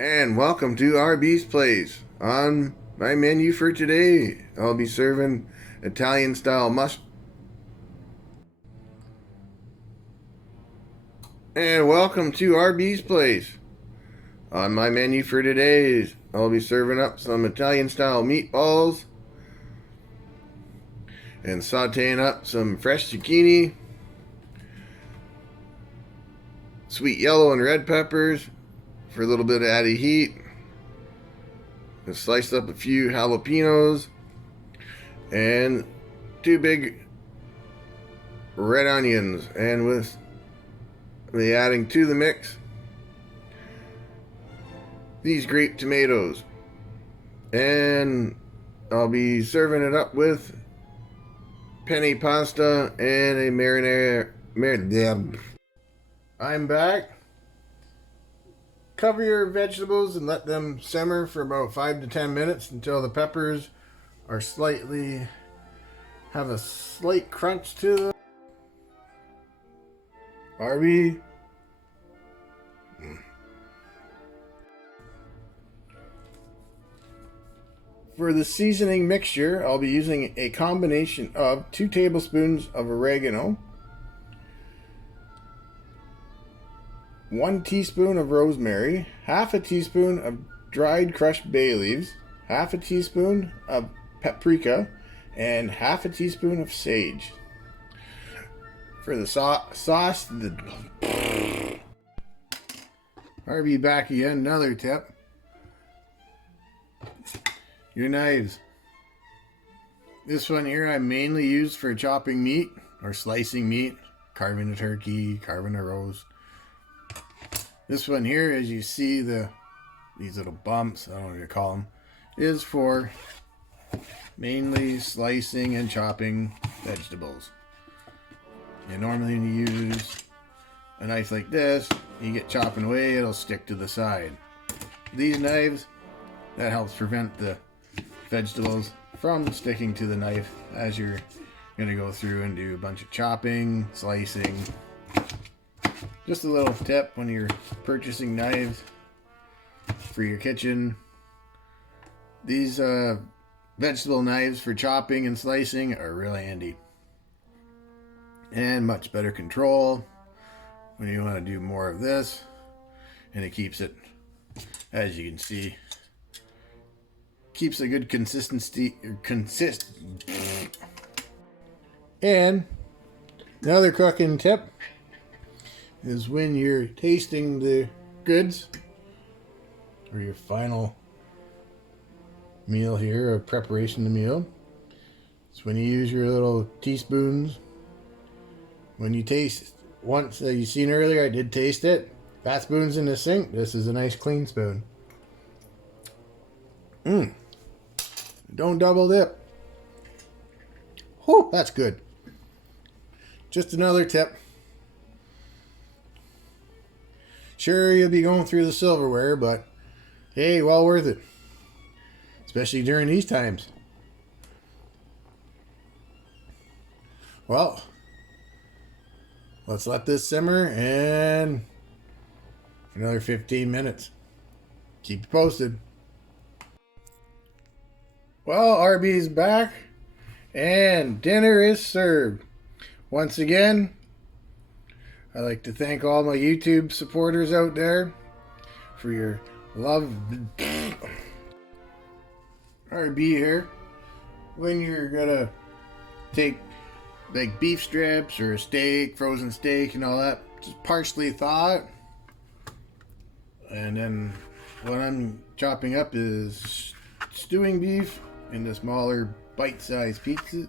And welcome to RB's Place. On my menu for today, I'll be serving Italian style And welcome to RB's Place. On my menu for today, I'll be serving up some Italian style meatballs and sauteing up some fresh zucchini, sweet yellow and red peppers for a little bit of added heat. And sliced up a few jalapenos and 2 big red onions, and with the adding to the mix these grape tomatoes, and I'll be serving it up with penne pasta and a marinara. I'm back. Cover your vegetables and let them simmer for about 5 to 10 minutes until the peppers are have a slight crunch to them. Barbie. For the seasoning mixture, I'll be using a combination of 2 tablespoons of oregano, 1 teaspoon of rosemary, half a teaspoon of dried crushed bay leaves, half a teaspoon of paprika, and half a teaspoon of sage. For the sauce, Harvey back again. Another tip: your knives. This one here I mainly use for chopping meat or slicing meat, carving a turkey, carving a roast. This one here, as you see these little bumps, I don't know what you call them, is for mainly slicing and chopping vegetables. And normally when you use a knife like this, you get chopping away, it'll stick to the side. These knives, that helps prevent the vegetables from sticking to the knife as you're going to go through and do a bunch of chopping, slicing. Just a little tip when you're purchasing knives for your kitchen. These vegetable knives for chopping and slicing are really handy. And much better control when you want to do more of this. And it keeps it, as you can see, keeps a good consistency. And another cooking tip is when you're tasting the goods or your final meal here, or preparation of the meal, it's when you use your little teaspoons. When you taste, once you've seen earlier, I did taste it. That spoon's in the sink. This is a nice clean spoon. Don't double dip. Whew, that's good. Just another tip. Sure, you'll be going through the silverware, but hey, well worth it. Especially during these times. Well, let's let this simmer and for another 15 minutes. Keep you posted. Well, RB's back and dinner is served. Once again, I'd like to thank all my YouTube supporters out there for your love. RB here. When you're gonna take like beef strips or a steak, frozen steak and all that, just partially thaw it. And then what I'm chopping up is stewing beef into smaller bite-sized pieces.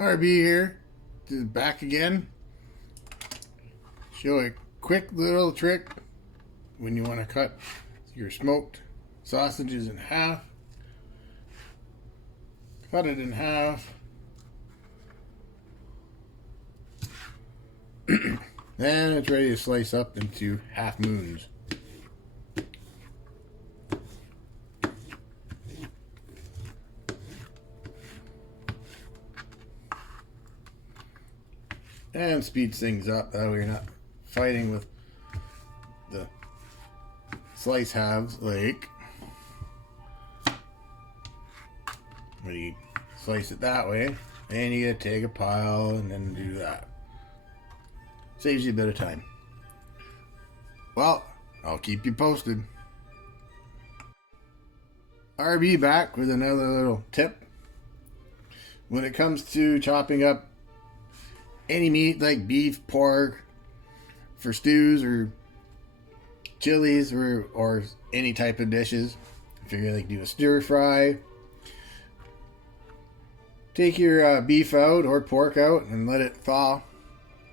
RB here, back again. Show a quick little trick when you want to cut your smoked sausages in half. Cut it in half. Then it's ready to slice up into half moons. And speeds things up, that way you're not fighting with the slice halves like when you slice it that way, and you gotta take a pile and then do that. Saves you a bit of time. Well, I'll keep you posted. RB back with another little tip. When it comes to chopping up any meat like beef, pork, for stews or chilies or any type of dishes, if you're gonna do a stir fry, take your beef out or pork out and let it thaw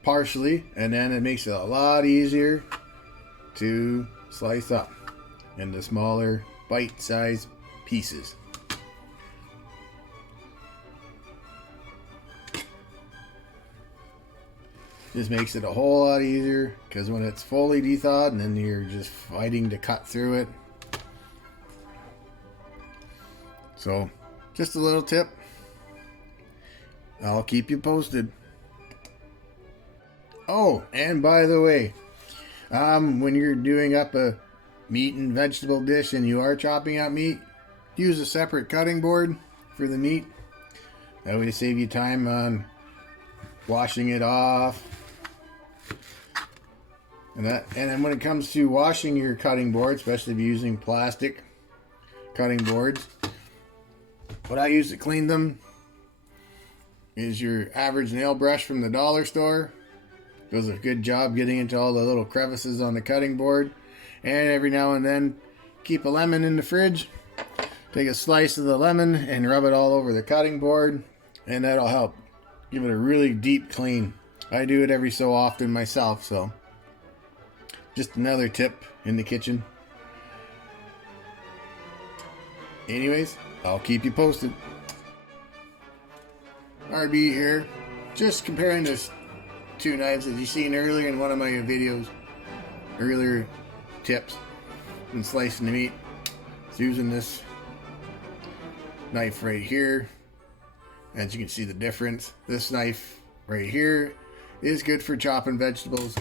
partially, and then it makes it a lot easier to slice up into smaller bite-sized pieces. Just makes it a whole lot easier, because when it's fully de-thawed and then you're just fighting to cut through it. So, just a little tip. I'll keep you posted. Oh, and by the way, when you're doing up a meat and vegetable dish and you are chopping up meat, use a separate cutting board for the meat. That way save you time on washing it off. And then when it comes to washing your cutting board, especially if you're using plastic cutting boards, what I use to clean them is your average nail brush from the dollar store. Does a good job getting into all the little crevices on the cutting board. And every now and then, keep a lemon in the fridge. Take a slice of the lemon and rub it all over the cutting board, and that'll help give it a really deep clean. I do it every so often myself, so just another tip in the kitchen. Anyways, I'll keep you posted. RB here, just comparing this two knives as you seen earlier in one of my videos, earlier tips in slicing the meat. It's using this knife right here. As you can see the difference, this knife right here is good for chopping vegetables,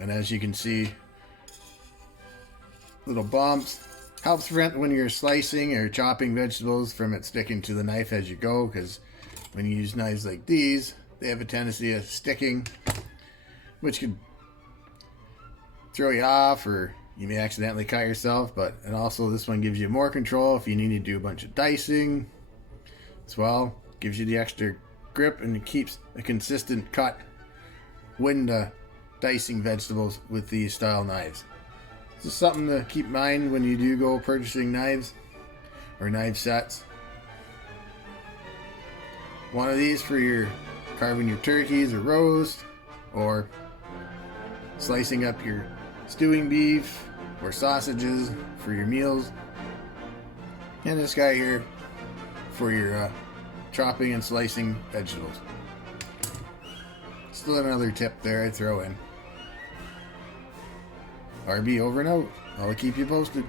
and as you can see, little bumps helps prevent when you're slicing or chopping vegetables from it sticking to the knife as you go, because when you use knives like these, they have a tendency of sticking, which could throw you off, or you may accidentally cut yourself. And also this one gives you more control if you need to do a bunch of dicing as well. Gives you the extra grip, and it keeps a consistent cut when dicing vegetables with these style knives. This is something to keep in mind when you do go purchasing knives or knife sets. One of these for your carving your turkeys or roast, or slicing up your stewing beef or sausages for your meals. And this guy here for your chopping and slicing vegetables. Still another tip there I throw in. RB over and out. I'll keep you posted.